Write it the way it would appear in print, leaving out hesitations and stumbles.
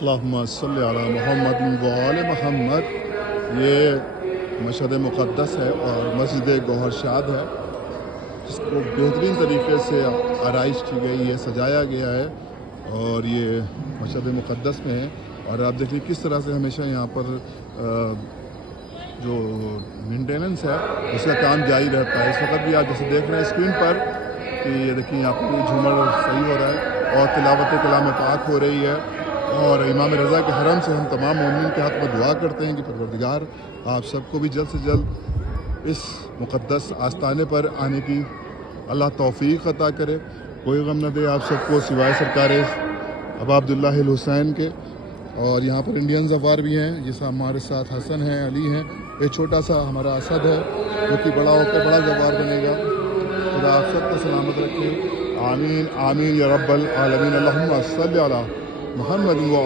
اللہم صلی علی محمد و آل محمد۔ یہ مشہد مقدس ہے اور مسجد گوہر شاد ہے، جس کو بہترین طریقے سے آرائش کی گئی ہے، سجایا گیا ہے، اور یہ مشہد مقدس میں ہے۔ اور آپ دیکھیے کس طرح سے ہمیشہ یہاں پر جو مینٹیننس ہے اس کا کام جاری رہتا ہے۔ اس وقت بھی آپ جیسے دیکھ رہے ہیں اسکرین پر کہ یہ دیکھیں یہاں پر جھومر صحیح ہو رہا ہے اور تلاوت کلام پاک ہو رہی ہے، اور امام رضا کے حرم سے ہم تمام مومنین کے حق میں دعا کرتے ہیں کہ پروردگار آپ سب کو بھی جلد سے جلد اس مقدس آستانے پر آنے کی اللہ توفیق عطا کرے، کوئی غم نہ دے آپ سب کو سوائے سرکار ابا عبداللہ الحسین کے۔ اور یہاں پر انڈین زوار بھی ہیں، جیسا ہمارے ساتھ حسن ہیں، علی ہیں، یہ چھوٹا سا ہمارا اسد ہے جو کہ بڑا ہو کر بڑا زوار بنے گا۔ خدا آپ سب کو سلامت رکھے، آمین آمین یا رب العالمین۔ اللہم صلی علی محمد و